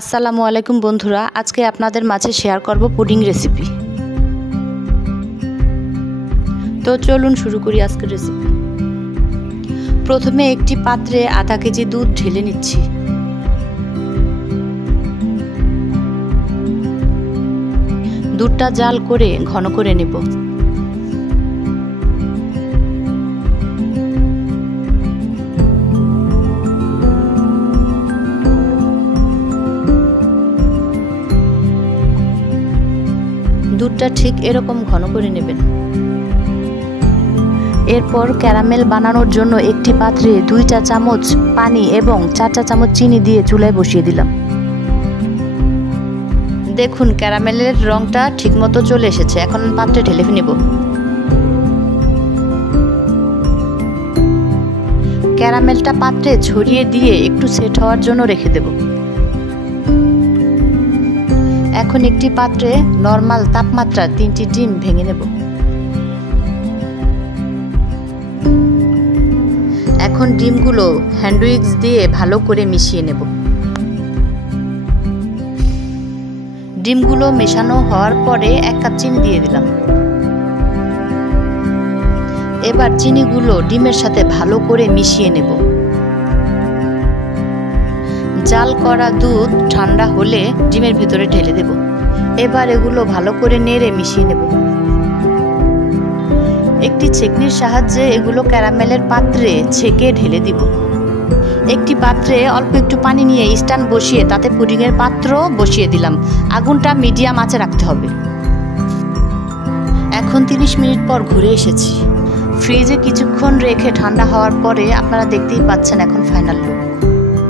আসসালামু আলাইকুম বন্ধুরা, আজকে আপনাদের মাঝে শেয়ার করব পুডিং রেসিপি। তো চলুন শুরু করি আজকের রেসিপি। প্রথমে একটি পাত্রে আধা কেজি দুধ ঢেলে নিচ্ছি। দুধটা জাল করে ঘন করে নেব। দুধটা ঠিক এরকম ঘন করে নেবেন। এরপর ক্যারামেল বানানোর জন্য একটি পাত্রে 2 চা চামচ পানি এবং 4 চা চামচ চিনি দিয়ে চুলায় বসিয়ে দিলাম। দেখুন ক্যারামেলের রংটা ঠিকমতো চলে এসেছে। এখন পাত্রে ঢেলে নেব। ক্যারামেলটা পাত্রে ছড়িয়ে দিয়ে একটু সেট হওয়ার জন্য রেখে দেব। এখন একটি পাত্রে নরমাল তাপমাত্রা 3টি ডিম ভেঙে নেব। এখন ডিমগুলো হ্যান্ড উইক্স দিয়ে ভালো করে মিশিয়ে নেব। ডিমগুলো মেশানো হওয়ার পরে 1 কাপ চিনি দিয়ে দিলাম। এবার চিনিগুলো ডিমের সাথে ভালো করে মিশিয়ে নেব। জাল করা দুধ ঠান্ডা হলে ডিমের ভিতরে ঢেলে দেব। এবার এগুলো ভালো করে নেড়ে মিশিয়ে নেব। একটি ছেঁকনির সাহায্যে এগুলো ক্যারামেলের পাত্রে ছেঁকে ঢেলে দিব। একটি পাত্রে অল্প একটু পানি নিয়ে স্ট্যান্ড বসিয়ে তাতে পুডিংয়ের পাত্র বসিয়ে দিলাম। আগুনটা মিডিয়াম আঁচে রাখতে হবে। এখন 30 মিনিট পর ঘুরে এসেছি। ফ্রিজে কিছুক্ষণ রেখে ঠান্ডা হওয়ার পরে আপনারা দেখতেই পাচ্ছেন এখন ফাইনাল লুক।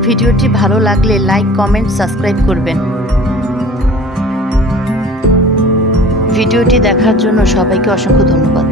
ভিডিওটি ভালো লাগলে লাইক, কমেন্ট, সাবস্ক্রাইব করবেন। ভিডিওটি দেখার জন্য সবাইকে অসংখ্য ধন্যবাদ।